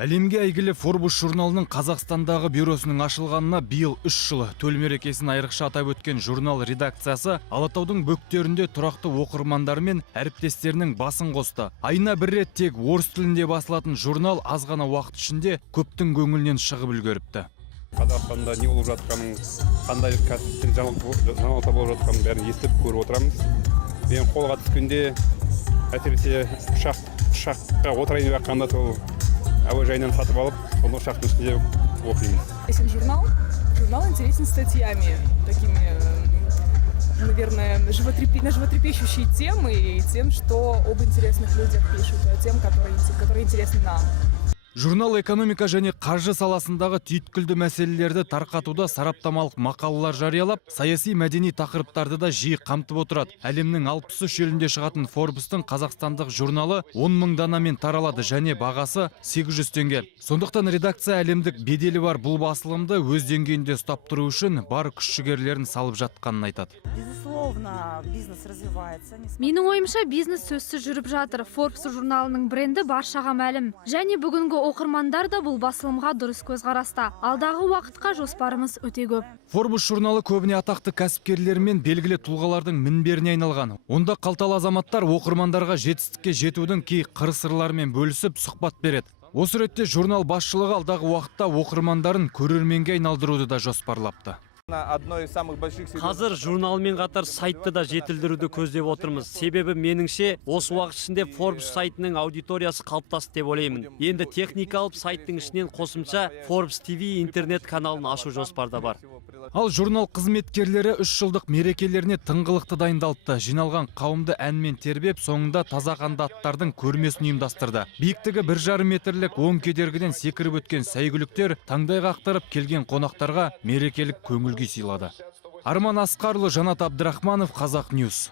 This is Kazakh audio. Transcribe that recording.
Әлемге әйгілі Forbes журналының Қазақстандағы бюросының ашылғанына биыл 3 жыл. Төл мерекесін айрықша атап өткен журнал редакциясы Алатаудың бөктерінде тұрақты оқырмандары мен әріптестерінің басын қосты. Айына бір рет тек орыс тілінде басылатын журнал аз ғана уақыт ішінде көптің көңілінен шығып үлгеріпті. Қазақстанда не болып жатқанын, қандай кәсіптен жаңалықтар болып жатқанын бәрін естіп көріп отырамыз. Мен қолға түскенде әсіресе ұшаққа отырайын деп жатқанда сол әуежайынан сатып алып, соны ұшақтың үстінде оқимыз. Журнал интересен статьями, такими, наверное, животрепещущие темы и тем, что об интересных людях пишут, тем, которые интересны нам. Журнал экономика және қаржы саласындағы түйткілді мәселелерді тарқатуда сараптамалық мақалалар жариялап, саяси мәдени тақырыптарды да жиі қамтып отырады. Әлемнің 63 елінде шығатын Forbes-тың қазақстандық журналы 10 000 данамен таралады және бағасы 800 теңге. Сондықтан редакция әлемдік беделі бар бұл басылымды өз деңгейінде ұстап тұру үшін бар күш-жігерлерін салып жатқанын айтады. Безусловно, бизнес развивается. Менің ойымша бизнес сөзсіз жүріп жатыр. Forbes журналының бренді баршаға мәлім. Және бүгінгі оқырмандар да бұл басылымға дұрыс көзқараста. Алдағы уақытқа жоспарымыз өте көп. Forbes журналы көбіне атақты кәсіпкерлер мен белгілі тұлғалардың мінберіне айналған. Онда қалталы азаматтар оқырмандарға жетістікке жетудің кей қыр-сырларымен бөлісіп сұхбат береді. Осы ретте журнал басшылығы алдағы уақытта оқырмандарын көрерменге айналдыруды да жоспарлапты. Қазір журналмен қатар сайтты да жетілдіруді көздеп отырмыз. Себебі меніңше осы уақыт ішінде Forbes сайтының аудиториясы қалыптасты деп ойлаймын. Енді техника алып сайттың ішінен қосымша Forbes TV интернет каналын ашу жоспарда бар. Ал журнал қызметкерлері 3 жылдық мерекелеріне тыңғылықты дайындалыпты. Жиналған қауымды әнмен тербеп, соңында таза қанды аттардың көрмесін ұйымдастырды. Биіктігі 1,5 метрлік оң кедергіден секіріп өткен сәйгүліктер таңдай қақтырып келген қонақтарға мерекелік көңіл күй сыйлады. Арман Асқарұлы, Жанат Абдрахманов, Қазақ Ньюс.